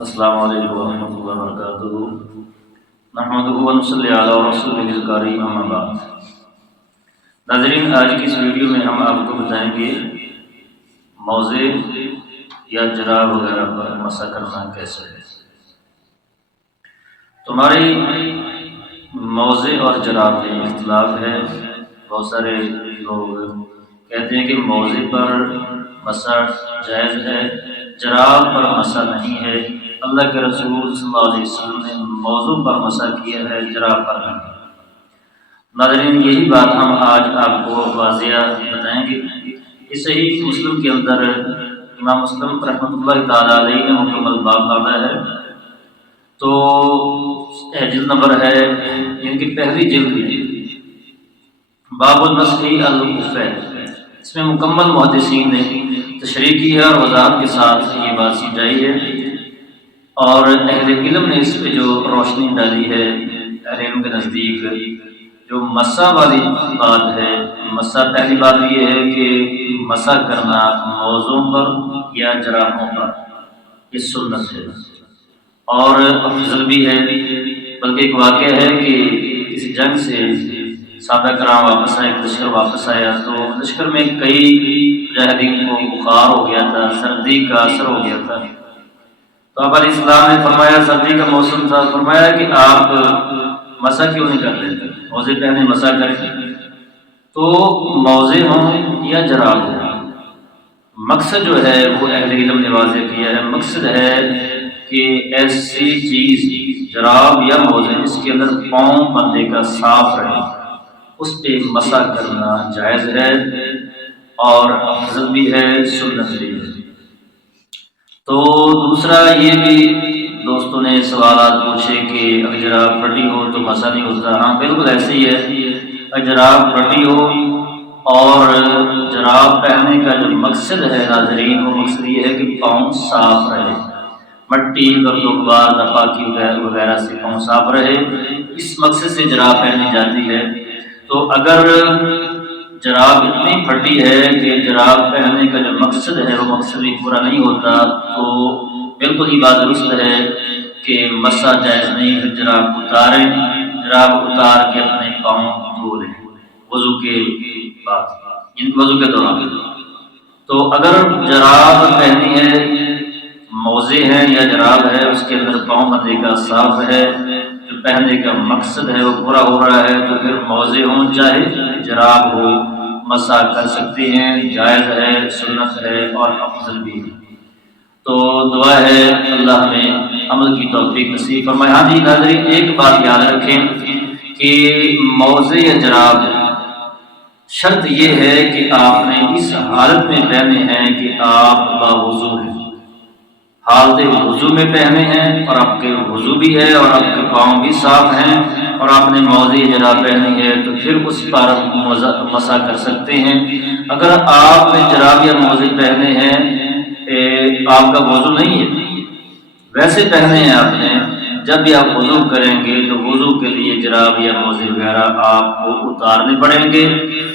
السلام علیکم ورحمۃ اللہ وبرکاتہ۔ نحمدہ و نصلی علی رسولہ الکریم، اما بعد۔ ناظرین، آج کی اس ویڈیو میں ہم آپ کو بتائیں گے موزے یا جراب وغیرہ پر مسح کرنا کیسے ہے۔ تمہاری موزے اور جراب میں اختلاف ہے۔ بہت سارے لوگ کہتے ہیں کہ موزے پر مسح جائز ہے، جراب پر مسح نہیں ہے۔ اللہ کے رسول صلی اللہ علیہ وسلم نے موضوع پر مسح کیا ہے، جراب پر نہیں۔ ناظرین، یہی بات ہم آج آپ کو واضح بتائیں گے۔ اس صحیح مسلم کے اندر امام مسلم رحمۃ اللہ تعالی علیہ نے مکمل باب باندھا ہے۔ تو جلد نمبر ہے، ان کی پہلی جلد میں باب المسح علی الخفین، اس میں مکمل محدثین نے تشریح کی ہے اور وضاحت کے ساتھ یہ بات سمجھائی ہے، اور اہل علم نے اس پہ جو روشنی ڈالی ہے، اہل علم کے نزدیک جو مسح والی بات ہے، مسح پہلی بات یہ ہے کہ مسح کرنا موضوع پر یا جرابوں پر یہ سنت ہے اور افضل بھی ہے۔ بلکہ ایک واقعہ ہے کہ کسی جنگ سے صحابہ کرام واپس آئے، لشکر واپس آیا تو لشکر میں کئی مجاہدین کو بخار ہو گیا تھا، سردی کا اثر ہو گیا تھا۔ تو آپ علیہ السلام نے فرمایا، سردی کا موسم تھا، فرمایا کہ آپ مسح کیوں نہیں کر لیتے، موزے پہنے مسح کریں۔ تو موزے ہوں یا جراب ہوں، مقصد جو ہے وہ اہل علم نے واضح کیا ہے۔ مقصد ہے کہ ایسی چیز جراب یا موزے جس کے اندر پاؤں بندے کا صاف رہے، اس پہ مسح کرنا جائز ہے اور افضل بھی ہے، سنت بھی ہے۔ تو دوسرا یہ بھی دوستوں نے سوالات پوچھے کہ اگر جراب پھٹی ہو تو مسح نہیں ہوتا۔ ہاں بالکل ایسے ہی ہے، اگر جراب پھٹی ہو اور جراب پہننے کا جو مقصد ہے ناظرین، وہ مقصد یہ ہے کہ پاؤں صاف رہے، مٹی گرد و غبار ناپاکی وغیرہ سے پاؤں صاف رہے، اس مقصد سے جراب پہنی جاتی ہے۔ تو اگر جراب اتنی پھٹی ہے کہ جراب پہننے کا جو مقصد ہے وہ مقصد بھی پورا نہیں ہوتا، تو بالکل ہی بات درست ہے کہ مسح جائز نہیں ہے۔ جراب اتاریں، جراب اتار کے اپنے پاؤں دھو لیں وضو کے بعد، وضو کے دوران۔ تو اگر جراب پہنی ہے، موزے ہیں یا جراب ہے، اس کے اندر پاؤں بندے کا صاف ہے، جو پہننے کا مقصد ہے وہ پورا ہو رہا ہے، تو پھر موزے ہوں چاہے جراب ہو، مسح کر سکتے ہیں، جائز ہے، سنت ہے اور افضل بھی ہے۔ تو دعا ہے اللہ ہمیں عمل کی توفیق نصیب فرمائے۔ ہاں جی ناظرین، ایک بات یاد رکھیں کہ موزے یا جراب شرط یہ ہے کہ آپ نے اس حالت میں پہنے ہیں کہ آپ باوضو ہیں، حالت وضو میں پہنے ہیں، اور آپ کے وضو بھی ہے اور آپ کے پاؤں بھی صاف ہیں، اور آپ نے موزے جراب پہنی ہے تو پھر اس پر مسح کر سکتے ہیں۔ اگر آپ نے جراب یا موزے پہنے ہیں، آپ کا وضو نہیں ہے، ویسے پہنے ہیں آپ نے، جب بھی آپ وضو کریں گے تو وضو کے لیے جراب یا موزے وغیرہ آپ کو اتارنے پڑیں گے۔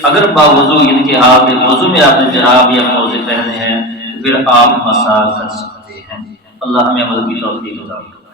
اگر باوضو ان کے حالت وضو میں آپ نے جراب یا موزے پہنے ہیں، پھر آپ مسح کر سکتے ہیں۔ اللہ ہمیں عمل کی توفیق عطا فرمائے۔